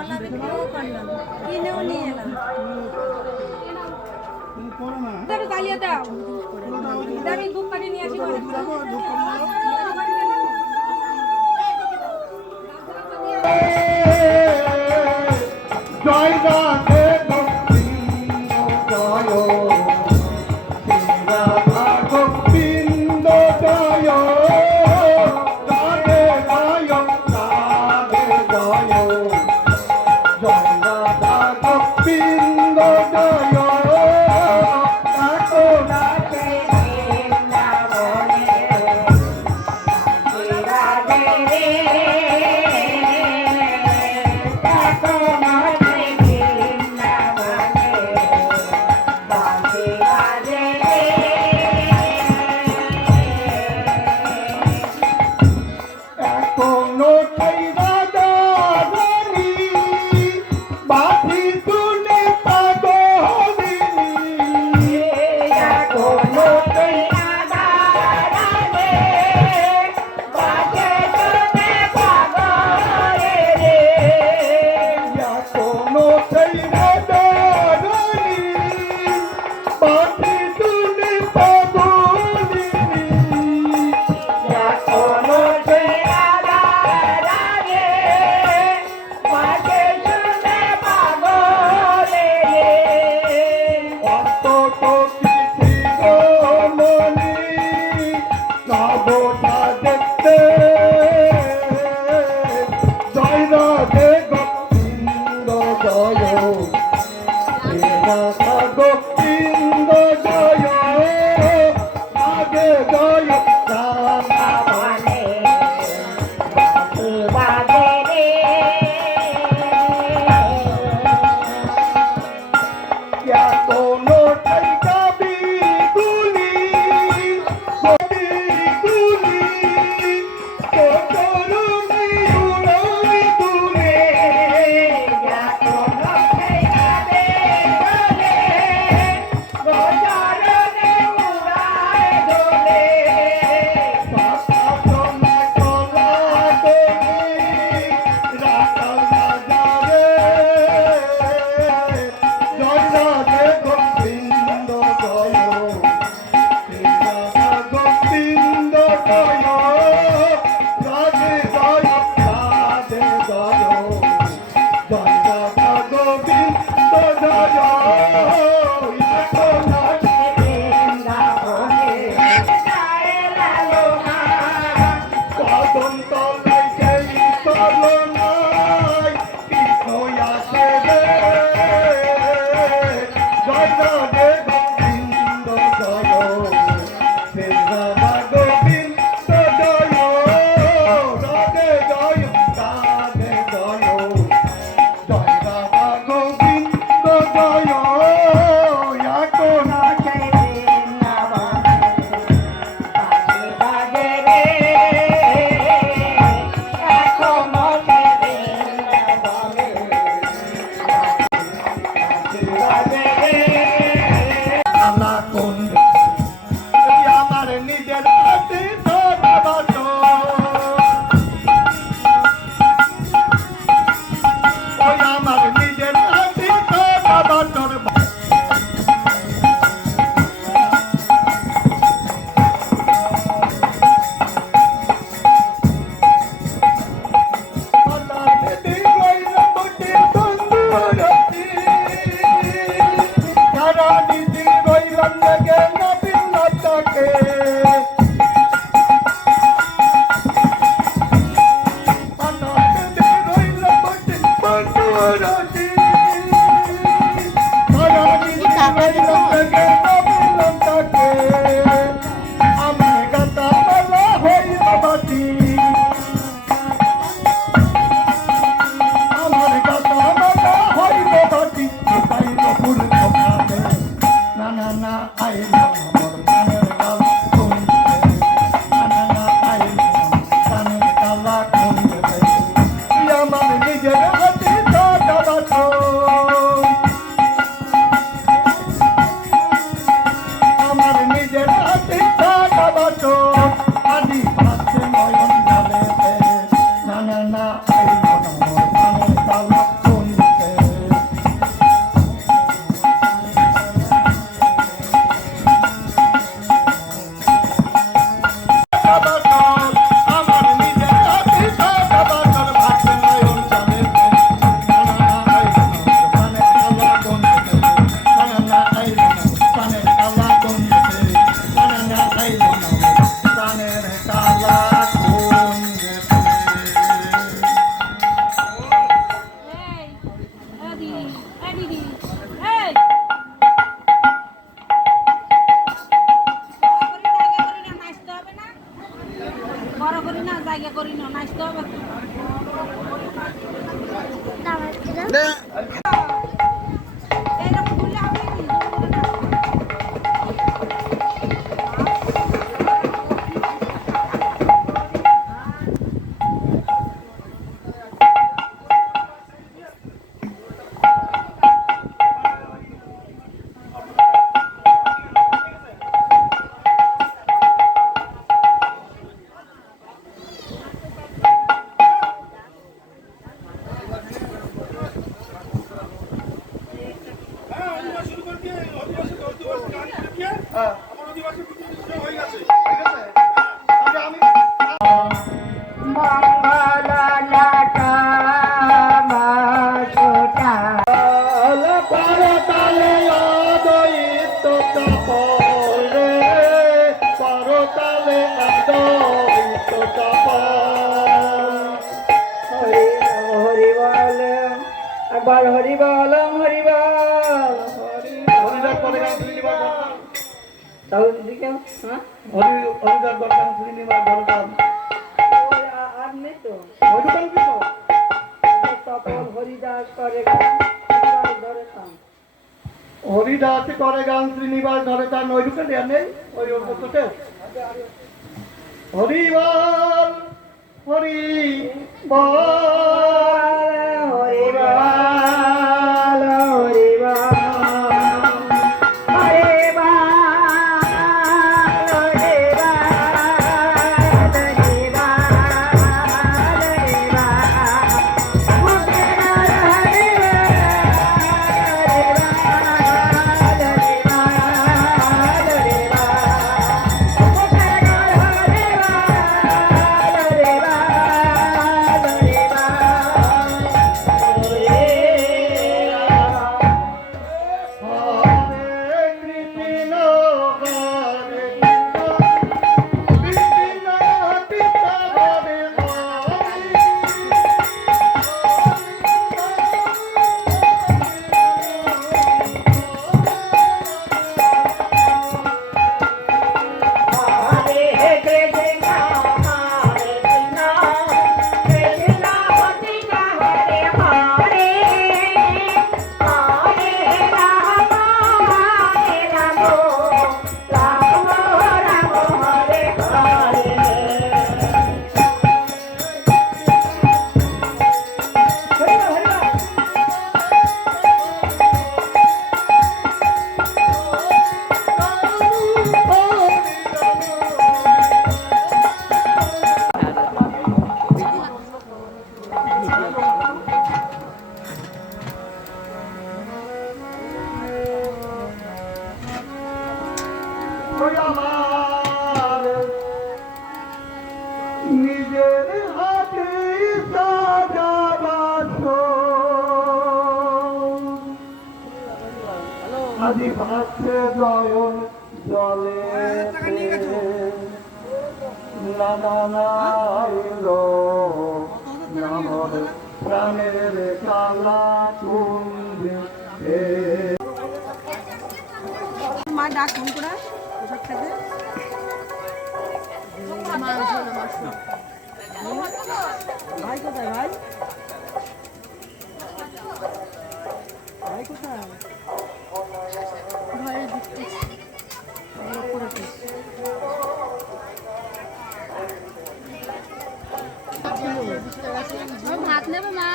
কলা বিক্রিও করলাম, কিনেও নিয়ে এলাম। জ্বালিয়ে দাও, আমি ধূপ কাঠি নিয়ে আসি। জয় রাধে গোবিন্দ জয় রাধে জয় রাধে জয় জয় রাধা গোবিন্দ জয় আছে। এইরকম বললে হবে কি? হ্যাঁ, ঠিক আছে। আগে আমি পরতালে অদ্বৈত তপল রে, পরতালে অদ্বৈত তপল। হরি বল একবার হরি বল হরি বল হরিদাস করে গান শ্রীনিবাস দরকার। তাহলে দিকে হ্যাঁ হরিদাস দরকার শ্রীনিবাস দরকার। আর নেই তো ওই দোকান কি তো? তপন হরিদাস করে ধরে থাম হরিদাস করে গান শ্রীনিবাস ধরে তার নই দোকান আর নেই ওই ওর করতে হরি বল হরি বল হরি বল হরি বল হরি বল আমার নিজের হাতে সাজাবাস আদি ভাসছে জয়ন জলে নামর প্রাণের কালা কুঞ্জে মা ডাক ফোন করে ওষুধ খেতে ভাই কোথায় ভাই ভাই কোথায় ঘরে ভাত নেবে মা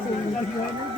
Thank you.